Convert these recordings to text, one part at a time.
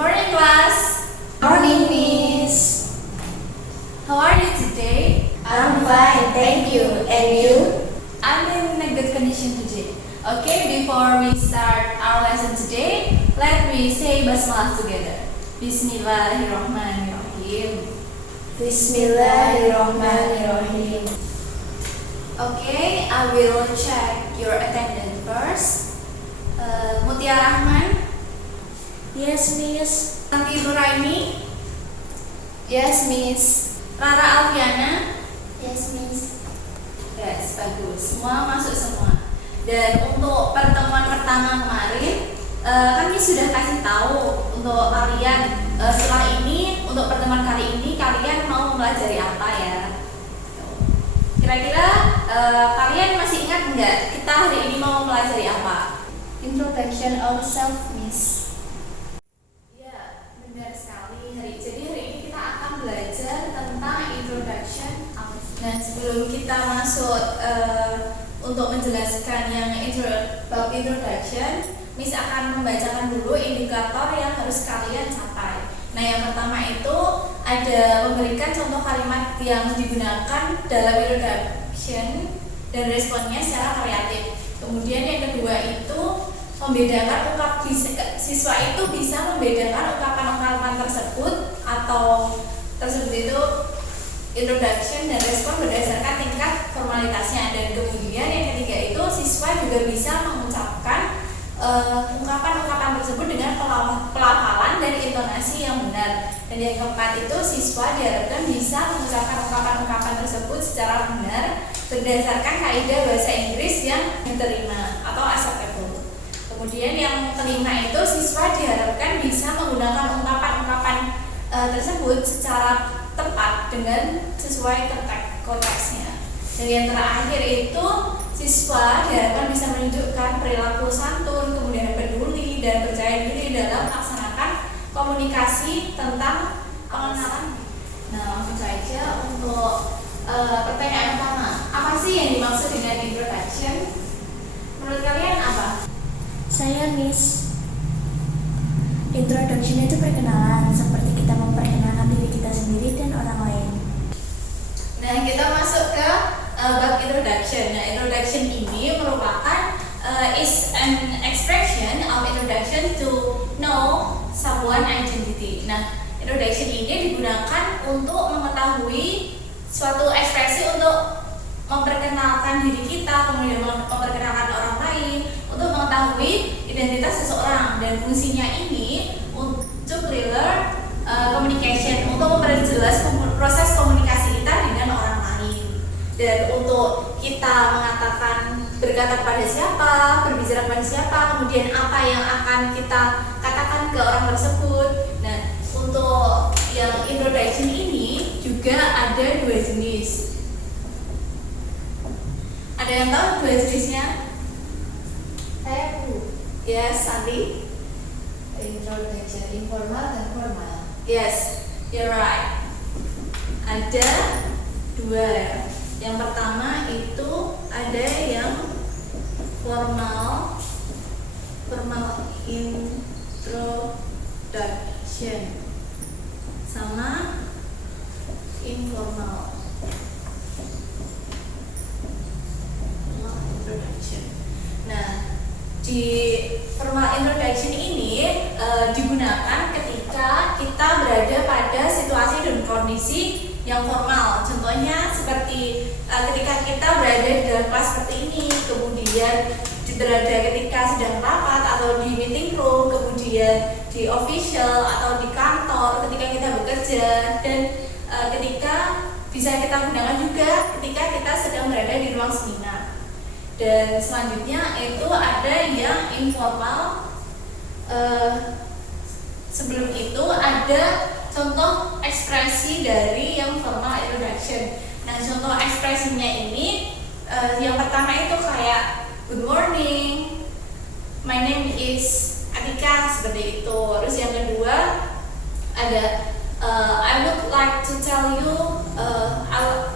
morning, class. Morning, Miss. How are you today? I'm fine, thank you. And you? I'm in a good condition today. Okay, before we start our lesson today, let me say basmalah together. Bismillahirrahmanirrahim. Bismillahirrahmanirrahim. Okay, I will check your attendance first. Mutia Rahman, Yes, Miss. Santi Nuraini, Yes, Miss. Rara Alfiana. Yes, Miss. Yes, bagus. Semua masuk semua. Dan untuk pertemuan pertama kemarin, kami sudah kasih tahu untuk kalian setelah ini, untuk pertemuan kali ini kalian mau mempelajari apa ya? Kira-kira kalian masih ingat nggak kita hari ini mau mempelajari apa? Introduction of self, Miss. Ya, benar sekali. Jadi hari ini kita akan belajar tentang introduction. Nah, sebelum kita masuk untuk menjelaskan yang bab introduction, Miss akan membacakan dulu indikator yang harus kalian capai. Nah, yang pertama itu ada memberikan contoh kalimat yang digunakan dalam introduction dan responnya secara kreatif. Kemudian yang kedua itu membedakan siswa itu bisa membedakan ungkapan-ungkapan tersebut atau tersebut itu introduction dan respon berdasarkan tingkat formalitasnya. Dan kemudian yang ketiga itu siswa juga bisa mengucapkan ungkapan-ungkapan tersebut dengan pelafalan dan intonasi yang benar. Dan yang keempat itu siswa diharapkan bisa mengucapkan ungkapan-ungkapan tersebut secara benar berdasarkan kaidah bahasa Inggris yang diterima atau acceptable. Kemudian yang kelima itu siswa diharapkan bisa menggunakan ungkapan-ungkapan tersebut secara tepat dengan sesuai konteksnya. Dan yang terakhir itu siswa diharapkan bisa menunjukkan perilaku santun, kemudian peduli dan percaya diri dalam melaksanakan komunikasi tentang pengenalan. Nah, langsung saja untuk pertanyaan pertama, apa sih yang dimaksud dengan introduction? Menurut kalian apa? Saya, Miss. Introduction itu perkenalan, seperti kita memperkenalkan diri kita sendiri dan orang lain. Nah, kita masuk ke bab introduction. Nah, introduction ini merupakan is an expression of introduction to know someone identity. Nah, introduction ini digunakan untuk mengetahui suatu ekspresi untuk memperkenalkan diri kita, kemudian memperkenalkan orang lain, untuk mengetahui identitas seseorang. Dan fungsinya ini untuk clear communication, untuk memperjelas proses komunikasi kita dengan orang lain. Dan untuk kita mengatakan berkata kepada siapa, berbicara kepada siapa, kemudian apa yang akan kita katakan ke orang tersebut. Nah, untuk yang introduction ini juga ada dua jenis. Ada yang tahu dua jenisnya? Saya Bu. Yes, Sandy. Introduction informal dan formal. Yes, you're right. Ada dua ya. Yang pertama itu ada yang formal introduction sama informal introduction. Nah, di formal introduction ini digunakan ketika kita berada pada situasi dan kondisi yang formal. Contohnya seperti ketika kita berada di dalam kelas seperti ini, kemudian berada ketika sedang rapat atau di meeting room, kemudian di official atau di kantor ketika kita bekerja, dan ketika bisa kita gunakan juga ketika kita sedang berada di ruang seminar. Dan selanjutnya itu ada yang informal. Sebelum itu ada contoh ekspresi dari yang formal introduction. Nah, contoh ekspresinya ini yang pertama itu kayak good morning, my name is Atika, seperti itu. Terus yang kedua ada I would like to tell you,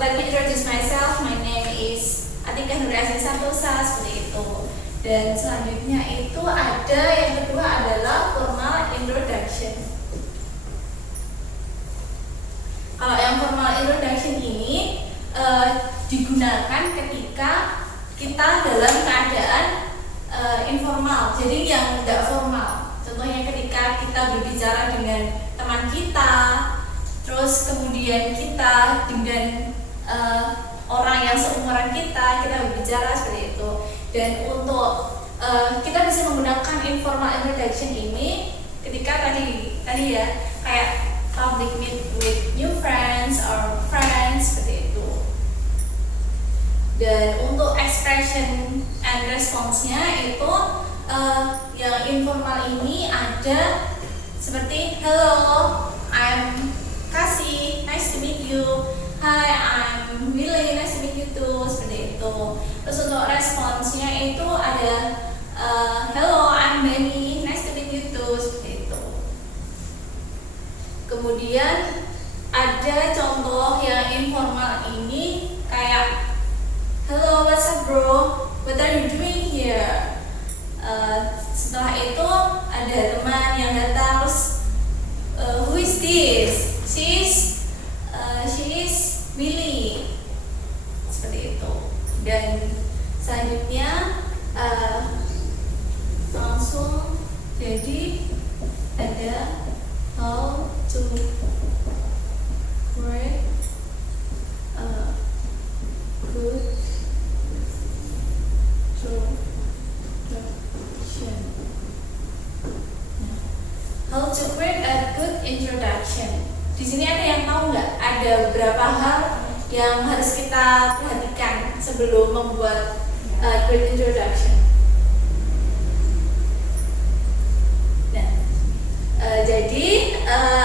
let me introduce myself, my name is Atika Nurhayati Santosa, seperti itu. Dan selanjutnya itu ada yang kedua adalah formal introduction. Kalau yang formal introduction ini digunakan ketika kita dalam keadaan informal, jadi yang tidak formal. Contohnya ketika kita berbicara dengan teman kita, terus kemudian kita dengan orang yang seumuran kita berbicara seperti itu. Dan untuk kita bisa menggunakan informal introduction ini ketika tadi ya kayak public meet with new friends or friends seperti itu. Dan untuk expression and response-nya itu yang informal ini ada seperti hello, I'm Kasih, nice to meet you. Hi, I'm Willy, nice to meet you too. Seperti itu. Terus untuk responsnya itu ada hello, I'm Benny, nice to meet you too. Seperti itu. Kemudian ada contoh yang informal ini kayak hello, what's up bro? What are you doing here? Setelah itu ada teman yang datang terus who is this? She's Willy. Seperti itu. Dan selanjutnya langsung jadi ada how to write a good introduction. How to write a good introduction. Di sini ada yang tahu nggak? Ada beberapa hal yang harus kita perhatikan sebelum membuat good introduction. Nah, jadi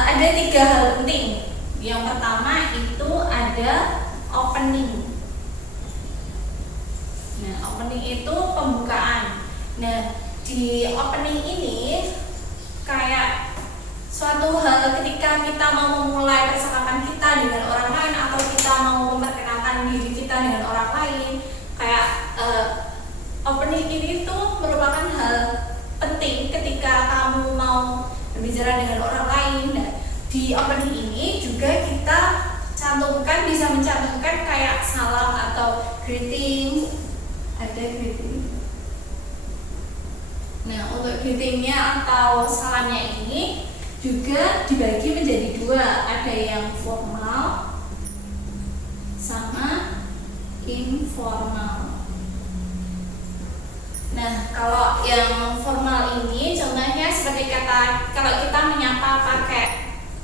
ada 3 hal penting. Yang pertama itu ada opening. Nah, opening itu pembukaan. Nah, di opening ini kayak suatu hal ketika kita mau memulai percakapan kita dengan orang lain atau kita mau memperkenalkan diri kita dengan orang lain, kayak opening ini tuh merupakan hal penting ketika kamu mau berbicara dengan orang lain. Nah, di opening ini juga kita bisa mencantumkan kayak salam atau greeting. Ada greeting. Nah, untuk greetingnya atau salamnya ini juga dibagi menjadi 2, ada yang formal sama informal. Nah, kalau yang formal ini contohnya seperti kalau kita menyapa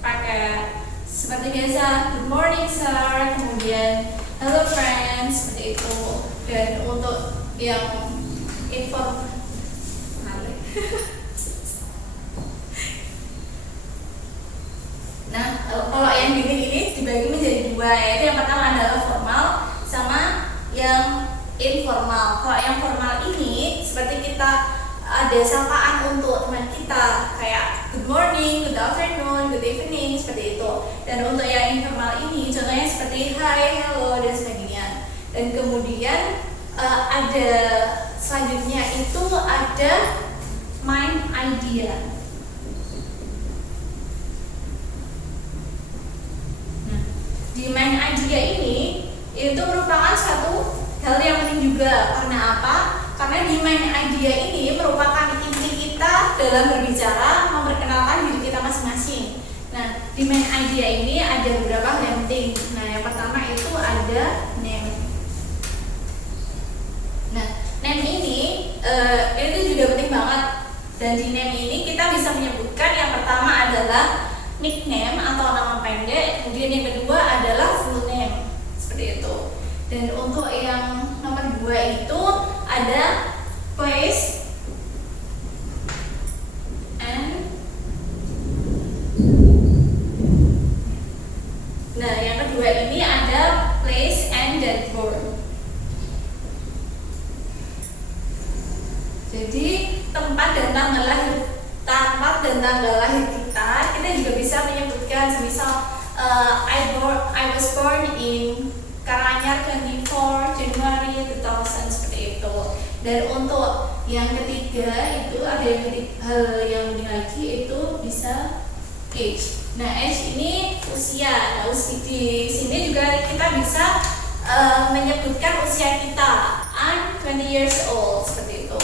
pakai seperti biasa good morning sir, kemudian hello friends, seperti itu. Dan untuk yang informal nah, kalau yang gini dibagi menjadi 2, yaitu yang pertama adalah formal sama yang informal. Kalau yang formal ini seperti kita ada sapaan untuk teman kita kayak good morning, good afternoon, good evening, seperti itu. Dan untuk yang informal ini contohnya seperti hi, hello, dan sebagainya. Dan kemudian ada selanjutnya itu ada main idea. Nah, di main idea ini itu merupakan satu hal yang penting juga. Karena apa? Karena di main idea ini merupakan inti kita dalam berbicara, memperkenalkan diri kita masing-masing. Nah, di main idea ini ada beberapa hal yang penting. Nah, yang pertama itu ada name. Nah, name ini itu juga penting banget. Dan di name ini kita bisa menyebutkan yang pertama adalah nickname atau nama pendek, kemudian yang kedua adalah full name, seperti itu. Dan untuk yang nomor 2 itu ada place and nah, yang kedua ini ada place and date born. Jadi tempat dan tanggal lahir kita juga bisa menyebutkan semisal I was born in Karanganyar 24 Januari 2000, seperti itu. Dan untuk yang ketiga itu ada hal yang penting lagi, itu bisa age. Nah, age ini usia. Nah, di sini juga kita bisa menyebutkan usia kita. I'm 20 years old, seperti itu.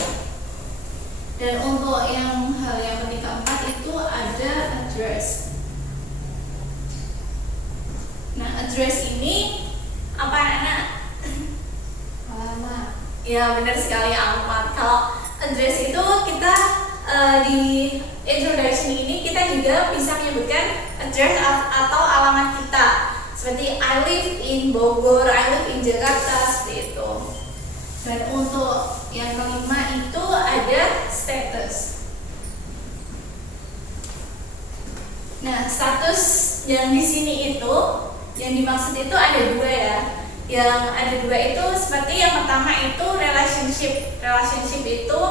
Dan untuk yang hal yang penting keempat itu ada address. Nah, address ini apa anak-anak? Alamat. Ya, benar sekali, alamat. Kalau address itu kita di introduction ini kita juga bisa menyebutkan address atau alamat kita. Seperti I live in Bogor, I live in Jakarta, seperti itu. Dan untuk yang kelima itu ada status. Nah, status yang di sini itu, yang dimaksud itu ada dua ya. Yang ada dua itu seperti yang pertama itu relationship. Relationship itu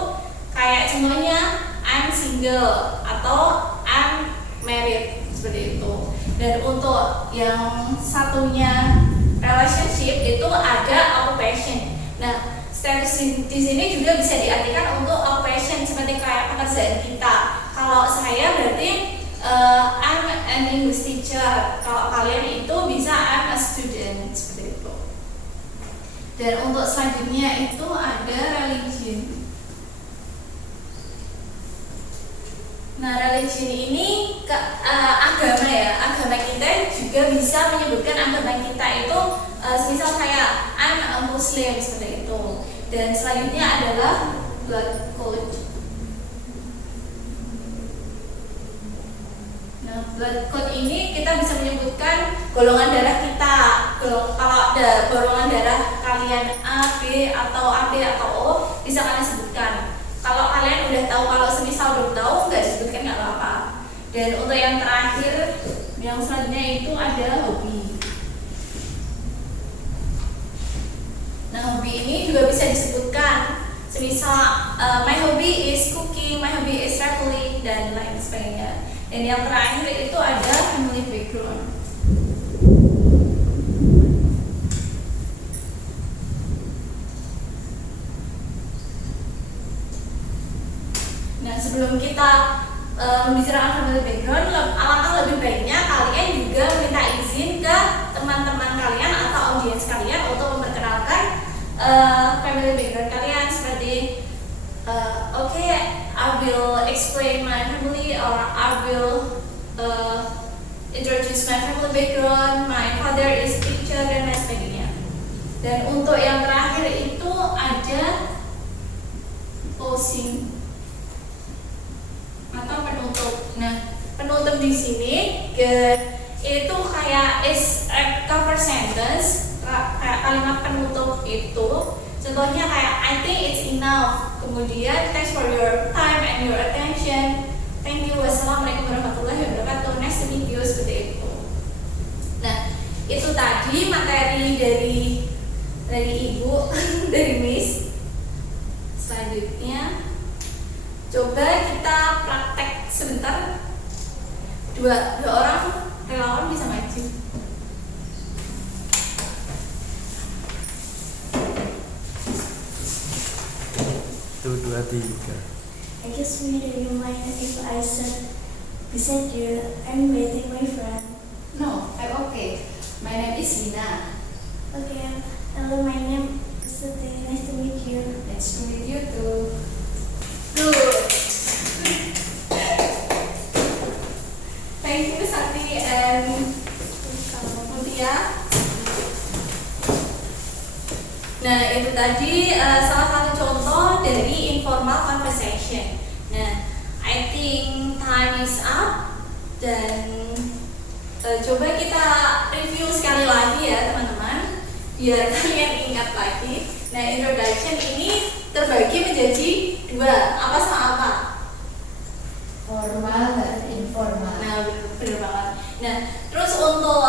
kayak contohnya I'm single atau I'm married, seperti itu. Dan untuk yang satunya relationship itu ada occupation. Nah, status di sini juga bisa diartikan untuk occupation seperti kayak pekerjaan kita. Kalau saya berarti I'm an English teacher. Kalau kalian itu bisa I'm a student, seperti itu. Dan untuk selanjutnya itu ada religion. Nah, religion ini agama ya. Agama kita juga bisa menyebutkan agama kita itu semisal kayak I'm a Muslim, seperti itu. Dan selanjutnya adalah blood code. Nah, blood code ini kita bisa menyebutkan golongan darah kita. Kalau ada golongan darah kalian A, B atau AB atau O, bisa kalian sebutkan. Kalau kalian udah tahu, kalau semisal belum tahu, nggak disebutkan nggak apa-apa. Dan untuk yang terakhir, yang selanjutnya itu ada hobi. Nah, hobi ini juga bisa disebutkan. Semisal my hobby is cooking, my hobby is traveling, dan lain sebagainya. Dan yang terakhir itu ada family background. Nah, sebelum kita membicarakan family background, alangkah lebih baiknya kalian juga minta izin ke teman-teman kalian atau audiens kalian untuk memperkenalkan family background kalian. Seperti okay, I will explain my family, or I will introduce my family background. My father is teacher, dan lain sebagainya. Dan untuk yang terakhir itu ada closing atau penutup. Nah, penutup di sini itu kayak is a cover sentence, kayak kalimat penutup itu. Contohnya kayak I think it's enough. Kemudian thanks for your time and your attention. Thank you. Wassalamualaikum warahmatullahi wabarakatuh. Nice to meet you, seperti itu. Nah, itu tadi materi dari Ibu dari Miss. Selanjutnya coba kita praktek sebentar. Dua orang relawan bisa maju. 1, 2, 3. Excuse me, do you mind if I sit beside you? I'm waiting my friend. No, I'm okay. My name is Lina. Okay, hello, my name is Siti. Nice to meet you. Nice to meet you too. Good. Thank you, Sakti and Mutia. Nah, itu tadi salah satu contoh dari informal conversation. Nah, I think time is up, dan coba kita review sekali lagi ya teman-teman, biar kalian ingat lagi. Nah, introduction ini terbagi menjadi dua, apa sama apa? Formal dan informal. Nah, bener banget. Nah, terus untuk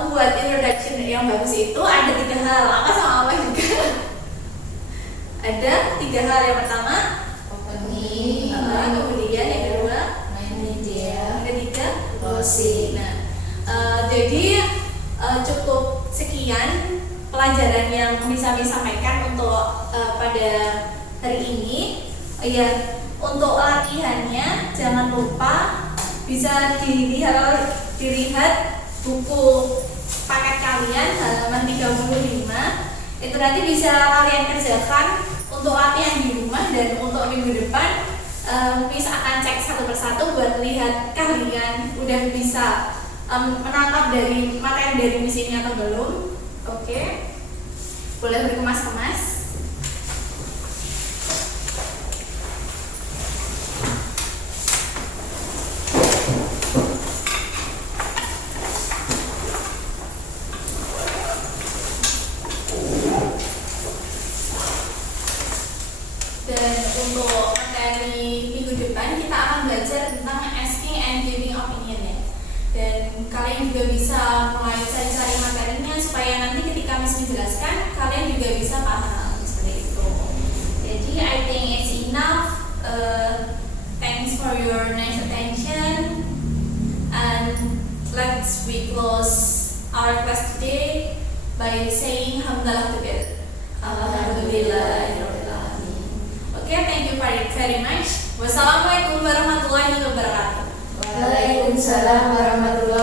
membuat introduction yang bagus itu ada 3 hal, apa sama apa juga. Ada 3 hal. Yang pertama Opening, kemudian yang kedua, main media, yang ketiga closing. Nah, jadi cukup sekian pelajaran yang bisa disampaikan untuk pada hari ini. Ya, untuk latihannya jangan lupa bisa dilihat buku paket kalian halaman 35. Itu nanti bisa kalian kerjakan untuk latihan di rumah, dan untuk minggu depan Miss akan cek satu persatu buat lihat kalian udah bisa menangkap dari materi dari Miss ini atau belum. Oke, boleh berkemas-kemas. Dan untuk materi minggu depan kita akan belajar tentang asking and giving opinion ya. Dan kalian juga bisa mulai cari-cari materinya supaya nanti ketika Miss menjelaskan kalian juga bisa paham seperti itu. Jadi I think it's enough. Thanks for your nice attention, and let's we close our class today by saying hamdalah together. Alhamdulillah. Okay, thank you very much. Wassalamualaikum warahmatullahi wabarakatuh. Waalaikumsalam warahmatullahi